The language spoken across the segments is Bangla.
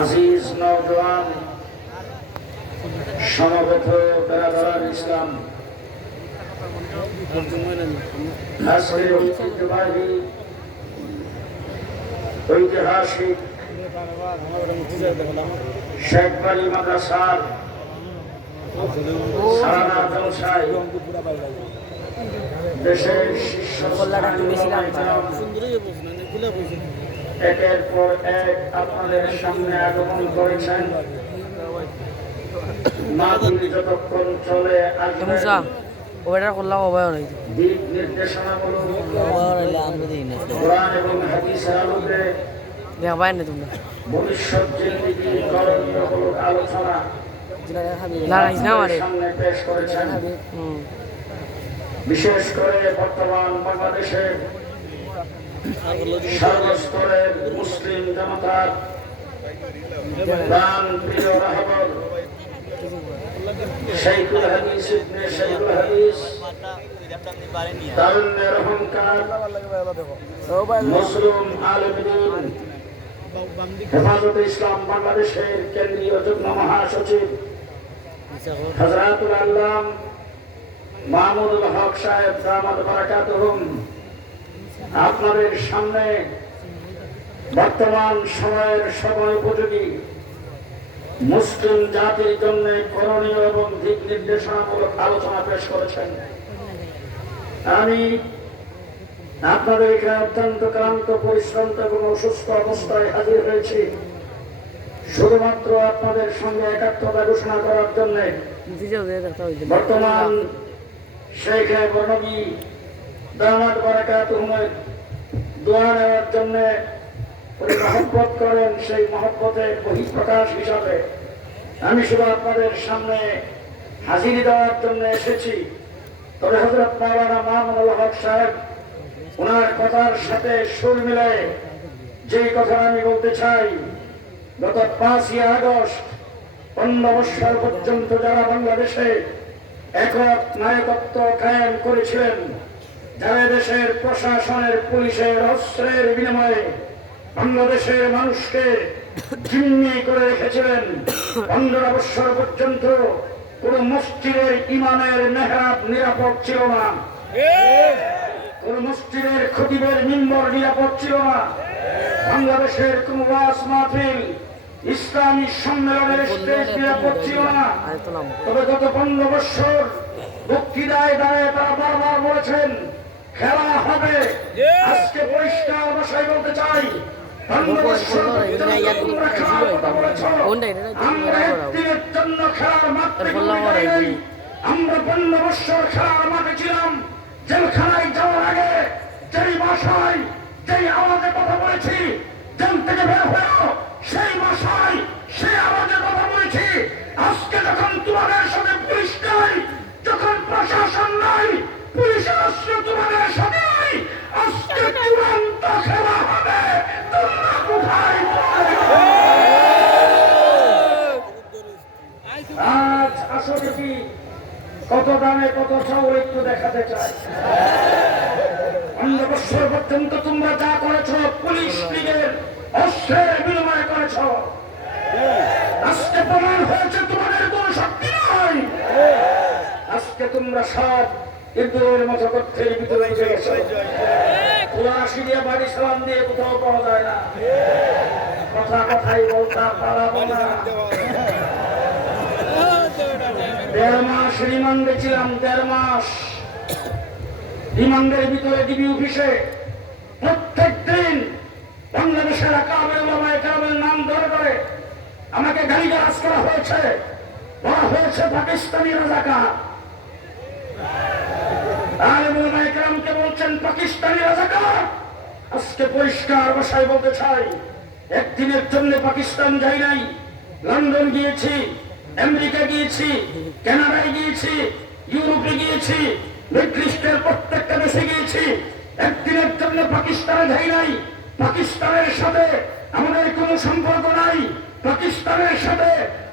আজিজ নওজওয়ান সমবেত বেরাদার ইসলাম, আজকের ঐতিহ্যবাহী ঐতিহাসিক শেখ বাড়ি মাদ্রাসার সারানা জলসায় দেশের শীর্ষ একের পর এক আপনাদের সামনে আগমন করেছেন। মাহফিল যতক্ষণ চলে আসবে দিক নির্দেশনামূলক কোরআন এবং হাদিসের আলোকে ভবিষ্যৎ জিন্দেগি করণীয়মূলক আলোচনা সামনে পেশ করেছেন। বিশেষ করে বর্তমান বাংলাদেশে সর্বস্তরের মুসলিম জনতার প্রাণ প্রিয় রাহবর শাইখুল হাদিস ইবনে শাইখুল হাদিস, তারুণ্যের অহংকার, মজলুম আলেম দ্বীন, হেফাজতে ইসলাম বাংলাদেশের কেন্দ্রীয় যুগ্ম মহাসচিব হযরতুল আল্লাম মাহমুদুল হক সাহেব দামাত বারাকাতুহুম আপনাদের সামনে বর্তমান সময়ের সময় উপযোগী মুসলিম জাতির জন্য করণীয় এবং দিক নির্দেশনামূলক আলোচনা পেশ করেছেন। আমি আপনাদের এখানে অত্যন্ত ক্লান্ত, পরিশ্রান্ত এবং অসুস্থ অবস্থায় হাজির হয়েছি শুধুমাত্র আপনাদের সঙ্গে একাত্মতা ঘোষণা করার জন্য। বর্তমান শেখ বর্ণবী দামাত বারাকাতুহুমের দোয়া নেওয়ার জন্য মহব্বত করেন, সেই মহব্বতের বহিঃপ্রকাশ হিসাবে আমি শুধু আপনাদের সামনে হাজির দেওয়ার জন্য এসেছি। তবে হযরত মাওলানা মামুনুল হক সাহেব ওনার কথার সাথে সুর মিলায়ে যেই কথা আমি বলতে চাই, গত 5ই আগস্ট 15 বৎসর পর্যন্ত যারা বাংলাদেশে একক নায়কত্ব কায়েম করেছিলেন, যারা দেশের প্রশাসনের, পুলিশের অস্ত্রের বিনিময়ে বাংলাদেশের মানুষকে জিম্মি করে রেখেছিলেন, 15 বৎসর পর্যন্ত কোন মসজিদের ইমামের মেহরাব নিরাপদ ছিল না, কোন মসজিদের খতিবের মিম্বর নিরাপদ ছিল না, বাংলাদেশের কোন ওয়াজ মাহফিল, ইসলামী সম্মেলনের স্টেজ নিরাপদ ছিল না। তবে গত 15 বৎসর বক্তৃতায় দাঁড়িয়ে তারা বারবার বলেছেন খেলা হবে। আজকে পরিষ্কার ভাষায় বলতে চাই, 15 বৎসর তোমরা খেলার কথা বলেছ, আমরা একদিনের জন্য খেলার মাঠে নাই। আমরা 15 বৎসর খেলার মাঠে ছিলাম। জেলখানায় যাওয়ার আগে যেই ভাষায়, যেই আওয়াজে কথা বলেছি, জেল থেকে বের হয়েও সেই ভাষায়, সেই আওয়াজে কথা বলেছি। আজকে যখন তোমাদের সাথে পুলিশ নাই, যখন প্রশাসন নাই, পুলিশের অস্ত্র তোমাদের সাথে নাই, আজকে চূড়ান্ত খেলা হবে। তোমরা কোথায়? আজ আসলে কি কত দামে কত চাও একটু দেখাতে চাই। 15 বৎসর পর্যন্ত তোমরা যা করেছ পুলিশ লীগের অস্ত্রের বিনিময়ে করেছ। আজকে প্রমাণ হয়েছে তোমাদের কোন শক্তি নয়। আজকে তোমরা সব ইঁদুরের মতো করতে ভিতরে গেছো। তুলাসি দিয়ে বাড়ি সালাম দিয়ে কোথাও পাওয়া যায় না। কথা কথাই বলতে পারবো না। 1.5 মাস রিমান্ডে ছিলাম, 1.5 মাস রিমান্ডের ভিতরে ডিবি অফিসে প্রত্যেক দিন বাংলাদেশের আকাবের উলামায়ে কেরামের নাম ধরে ধরে আমাকে গালিগালাজ করা হয়েছে, বলা হয়েছে পাকিস্তানি রাজাকার। আলেম উলামায়ে কেরামকে বলছেন পাকিস্তানি রাজাকার। আজকে পরিষ্কার ভাষায় বলতে চাই, একদিনের জন্য পাকিস্তান যাই নাই। লন্ডন গিয়েছি, আমেরিকা গিয়েছি, কানাডায় গিয়েছি, ইউরোপে গিয়েছি, মিডলিস্টের প্রত্যেকটা দেশে গিয়েছি। একদিনের জন্য পাকিস্তানে যাই নাই। পাকিস্তানের সাথে আমাদের কোনো সম্পর্ক নাই, পাকিস্তানের সাথে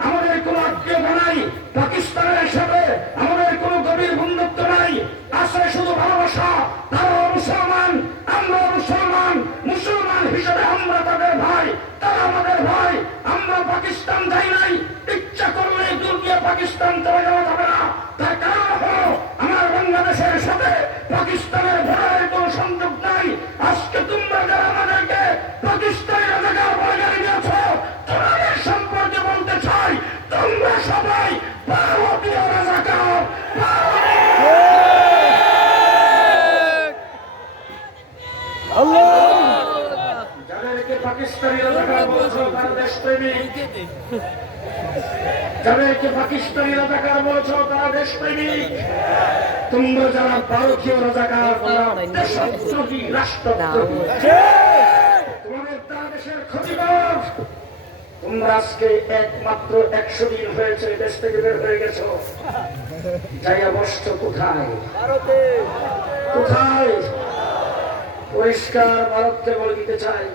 আমাদের কোনো আত্মীয়তা নাই, পাকিস্তানের সাথে আমাদের কোনো গভীর বন্ধুত্ব নাই। আছে শুধু ভালোবাসা। তারাও মুসলমান, আমরাও মুসলমান। মুসলমান হিসেবে আমরা তাদের ভাই, তারা আমাদের ভাই। আমরা তারা দেশপ্রেমিক, যাদেরকে পাকিস্তানি রাজাকার বলেছ তারা দেশপ্রেমিক, তোমরা যারা ভারতীয় রাজাকার তারা দেশদ্রোহী, রাষ্ট্রদ্রোহী, তোমাদের তারা দেশের ক্ষতিকর। তোমরা আজকে একমাত্র 100 দিন হয়েছে দেশ থেকে বের হয়ে গেছো, যাইয়া বসছো কোথায়? কোথায়? পরিষ্কার ভারতকে বলে দিতে চাই,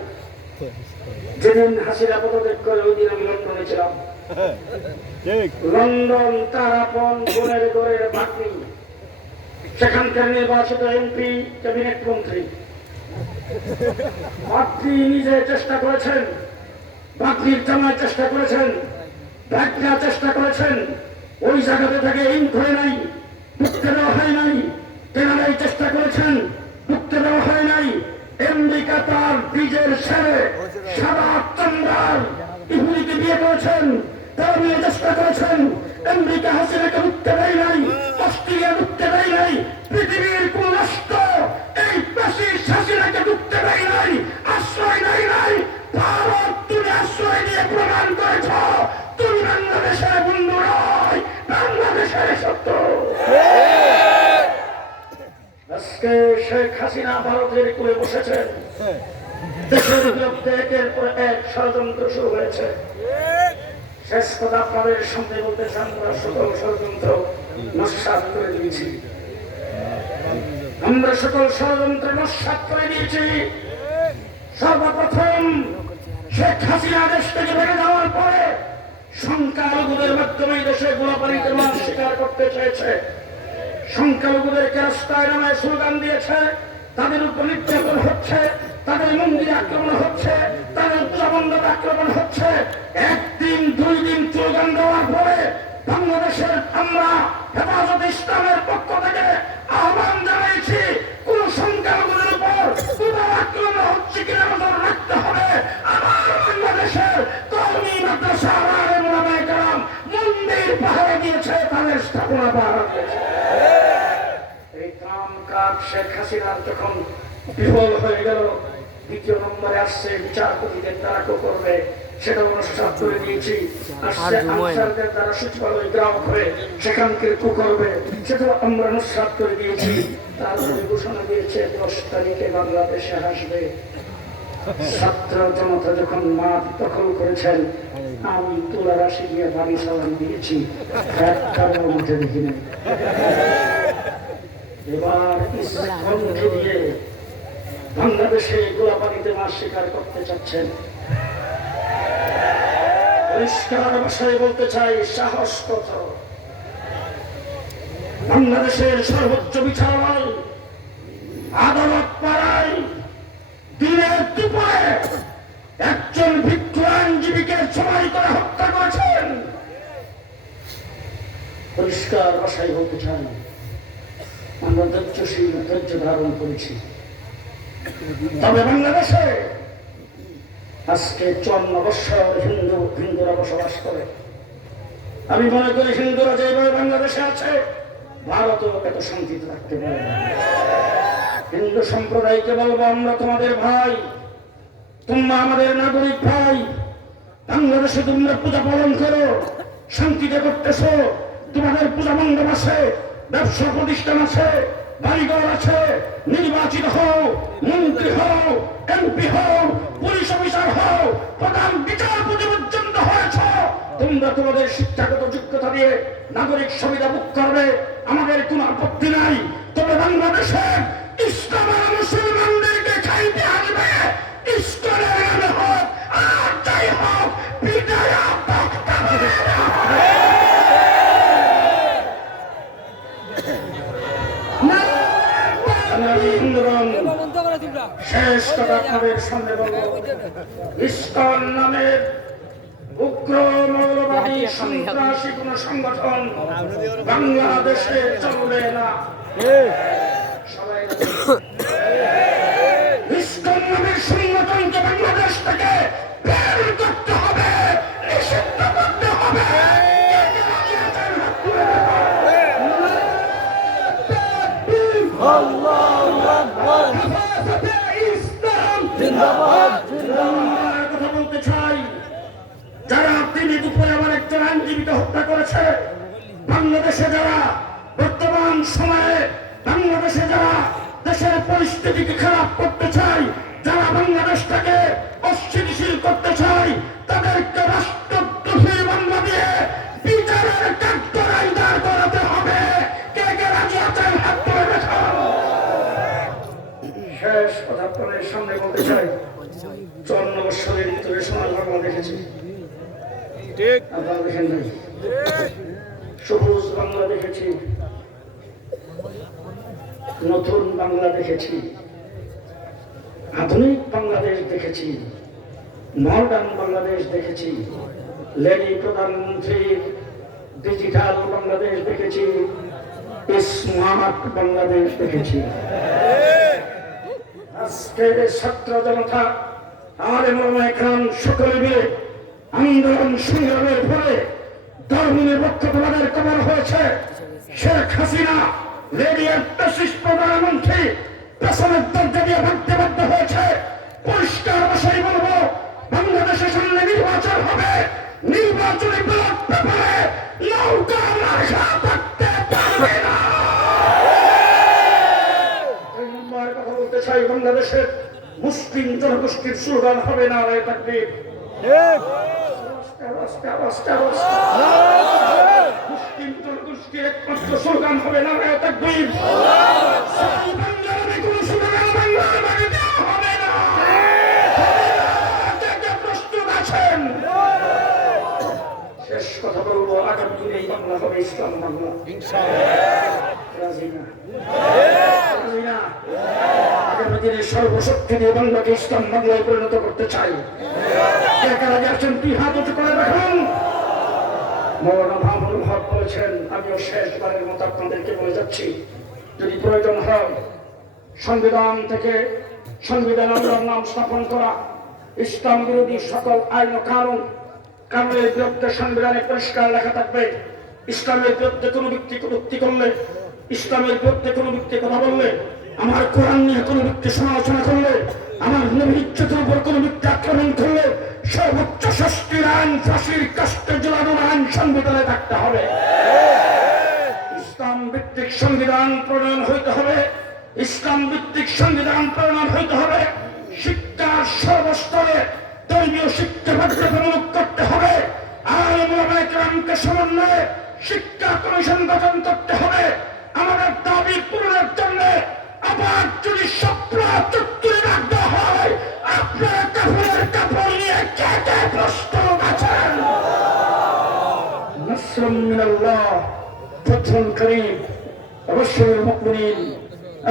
যেদিন হাসিনা পদত্যাগ করে ওই দিন আমি লন্ডনে ছিলাম। লন্ডন তার আপন বোনের ঘরের ভাগ্নি, সেখানকার নির্বাচিত এমপি, ক্যাবিনেট মন্ত্রী। ভাগ্নি নিজে চেষ্টা করেছেন, ভাগ্নির জামায় চেষ্টা করেছেন, ভাগ্না চেষ্টা করেছেন, ওই জায়গাতে থেকে ইন করে নাই, ঢুকতে দেওয়া হয় নাই। কেনারাই চেষ্টা করেছেন, ঢুকতে দেওয়া হয় নাই। আমেরিকা তার বীজের ছেড়ে সাদা চন্দ্রার ইহুদিকে বিয়ে করেছেন, তারা নিয়ে চেষ্টা করেছেন। আমেরিকা হাসিনাকে ঢুকতে দেয় নাই, অস্ট্রেলিয়া ঢুকতে দেয় নাই, পৃথিবীর কোন রাষ্ট্র এই ফ্যাসিস্ট হাসিনাকে ঢুকতে দেয় নাই, আশ্রয় নেয় নাই। ভারত তুমি আশ্রয় দিয়ে প্রমাণ করেছ তুমি বাংলাদেশের বন্ধু নয়, বাংলাদেশের শত্রু। আজকে শেখ হাসিনা ভারতের কোলে বসেছেন, দেশের বিরুদ্ধে একের পর এক ষড়যন্ত্র শুরু হয়েছে। শেষ কথা আপনাদের সামনে বলতে চান, আমরা সকল ষড়যন্ত্র নস্যাৎ করে দিয়েছি, আমরা সকল ষড়যন্ত্র নস্যাৎ করে দিয়েছি। সর্বপ্রথম শেখ হাসিনা দেশ থেকে বেড়ে যাওয়ার পরে সংখ্যালঘুদের মাধ্যমে দেশে গোলাপানিতে মাছ স্বীকার করতে চেয়েছে। সংখ্যালঘুদেরকে রাস্তায় নামে স্লোগান দিয়েছে, তাদের উপর নির্যাতন হচ্ছে, তাদের মন্দিরে আক্রমণ হচ্ছে, তাদের পূজামণ্ডপে আক্রমণ হচ্ছে। একদিন 2 দিন স্লোগান দেওয়ার পরে বাংলাদেশের আমরা হেফাজত ইসলামের পক্ষ থেকে আহ্বান জানাইছি, কোন সংখ্যালঘুদের উপর কোন আক্রমণ হচ্ছে কিনা নজর রাখতে হবে। আমার বাংলাদেশের কওমি মাদ্রাসা মন্দির পাহারা দিয়েছে, তাদের স্থাপনা পাহারা দিয়েছে। এই কাম কাজ শেখ হাসিনার যখন বিফল হয়ে গেল, 2 নম্বরে আসছে বিচারপতিদের দ্বারা করবে, সেটা অনুষ্ঠিত করে দিয়েছি। আসছে আনসারদের দ্বারা সচিবালয় গ্রাহক হয়ে সেখানকে করবে, সেটা আমরা অনুষ্ঠিত করে দিয়েছি। তারপরে ঘোষণা দিয়েছে 10 তারিখে বাংলাদেশে আসবে। ছাত্র জনতা যখন মাঠ দখল করেছেন, আমি তুলা রাশি দিয়ে বাড়ি সালাম দিয়েছি, একটাও মাঠে দেখিনি। এবার ইসলামকে দিয়ে বাংলাদেশে গোলাপানিতে মাছ শিকার করতে চাচ্ছেন। পরিষ্কার ভাষায় বলতে চাই, সাহস কত! বাংলাদেশের সর্বোচ্চ বিচারালয় আদালত পাড়ায় দিনের দুপুরে একজন ভিক্ষু আইনজীবীকে জবাই করে হত্যা করেছেন। পরিষ্কার ভাষায় বলতে চাই, আমরা ধৈর্যশীল, ধৈর্য ধারণ করেছি। তবে বাংলাদেশে আজকে 54 বৎসর হিন্দুরা বসবাস করে। আমি মনে করি হিন্দুরা যেভাবে বাংলাদেশে আছে, ভারতও এত শান্তিতে থাকতে পারে না। হিন্দু সম্প্রদায়কে বলবো, আমরা তোমাদের ভাই, তোমরা আমাদের নাগরিক ভাই। বাংলাদেশে তোমরা পূজা পালন করো, শান্তিতে করতেছো, তোমাদের পূজা মণ্ডপ আছে, ব্যবসা প্রতিষ্ঠান আছে, বাড়িঘর আছে, নির্বাচিত হও, মন্ত্রী হও, এমপি হও, পুলিশ অফিসার হও, প্রধান বিচারপতি পর্যন্ত হয়েছ, তোমরা তোমাদের শিক্ষাগত যোগ্যতা দিয়ে নাগরিক সুবিধা ভোগ করবে, আমাদের কোনো আপত্তি নাই। তবে বাংলাদেশের ইসলামের মুসলমানদেরকে খাইতে আসবে, ইসলামের নামে হোক আর যাই হোক, বিদায়া শেষ কথা আপনাদের সামনে বলব, ইসকন নামের উগ্র মৌলবাদী সন্ত্রাসী কোন সংগঠন বাংলাদেশে চলবে না। ইসকন নামের সংগঠনকে বাংলাদেশ থেকে বের করতে হবে, নিষিদ্ধ করতে হবে। কথা বলতে চাই, আইনজীবীকে হত্যা করেছে, বাংলাদেশে যারা বর্তমান সময়ে বাংলাদেশে যারা দেশের পরিস্থিতিকে খারাপ করতে চায়, যারা বাংলাদেশটাকে অস্থিতিশীল করতে চায়, তাদেরকে রাষ্ট্রদ্রোহী মামলা দিয়ে বিচারের কাঠগড়ায় দাঁড় করাতে হবে। কে কে রাজি আছেন হাত তুলে দেখান। শেষ কথা আপনাদের সামনে বলতে চাই, 54 বছরের ভিতরে সোনার বাংলা দেখেছি, ঠিক আপনারা দেখেন নাই। সবুজ বাংলা দেখেছি, নতুন বাংলা দেখেছি, আধুনিক বাংলাদেশ দেখেছি, মডার্ন বাংলাদেশ দেখেছি, লেডি প্রধানমন্ত্রীর ডিজিটাল বাংলাদেশ দেখেছি, স্মার্ট বাংলাদেশ দেখেছি। আজকে ছাত্র জনতা আর এমন সকলে মিলে আন্দোলন সংগ্রামের ফলে ধর্মনিরপেক্ষতাবাদের কবর হয়েছে। শেখ হাসিনা লেডিয়ার প্রধানমন্ত্রী পেছনের দরজা দিয়ে ভাবতে বাধ্য হয়েছে। পরিষ্কার ভাষায় বলবো, বাংলাদেশের সামনে নির্বাচন হবে, নির্বাচনে ব্যালট পেপারে নৌকা রাখা থাকতে পারবে না। দুই নম্বর কথা বলতে চাই, বাংলাদেশের মুসলিম জনগোষ্ঠীর স্লোগান হবে না রে তাকবীর। মুসলিম জনগোষ্ঠীর একমাত্র স্লোগান হবে না রে তাকবীর। কোনো স্লোগান বাংলার বাড়ি দেওয়া হবে না। প্রস্তুত আছেন? শেষ কথা বলবো, আগামী দিনে এই বাংলা হবে ইসলাম বাংলা। রাজি না? রাজি না? আগামী দিনে সর্বশক্তি দিয়ে বাংলাকে ইসলাম বাংলায় পরিণত করতে চাই। রাজি আছেন? কি হাত উঁচু করে দেখুন। মৌলানা মাহমুদুল হক বলেছেন, আমিও শেষবারের মতো আপনাদেরকে বলে যাচ্ছি, যদি প্রয়োজন হয় সংবিধান থেকে সংবিধান নাম স্থাপন করা, ইসলাম বিরোধী সকল আইন ও কানুনের বিরুদ্ধে সংবিধানে পরিষ্কার লেখা থাকবে, ইসলামের বিরুদ্ধে কোনো ব্যক্তি কটূক্তি করলে, ইসলামের বিরুদ্ধে কোনো ব্যক্তি কথা বললে, আমার কোরআন নিয়ে কোনো ব্যক্তি সমালোচনা করলে, আমার নবীর ইজ্জতের উপর কোনো ব্যক্তি আক্রমণ করলে, সর্বোচ্চ শাস্তির আইন, ফাঁসির কাস্টে ঝুলানোর আইন সংবিধানে থাকতে হবে। ইসলাম ভিত্তিক সংবিধান প্রণয়ন হইতে হবে, ইসলাম ভিত্তিক সংবিধান প্রণয়ন হইতে হবে। শিক্ষার সর্বস্তরে ধর্মীয় শিক্ষা বাধ্যতামূলক করতে হবে। আলেমকে সমন্বয়ে শিক্ষা কমিশন গঠন করতে হবে। আমাদের দাবি পূরণের জন্য আবার যদি স্বপ্ন চুক্তি রাখতে হয়, আপনার কাপড়ের কাপড় নিয়ে কে কে প্রস্তুত আছেন? নাসরুম মিনাল্লাহ, ফাতহুন করিম, ওয়া বাশশিরিল মুমিনিন।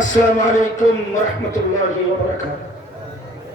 আসসালামু আলাইকুম ওয়া রাহমাতুল্লাহি ওয়া বারাকাতুহু।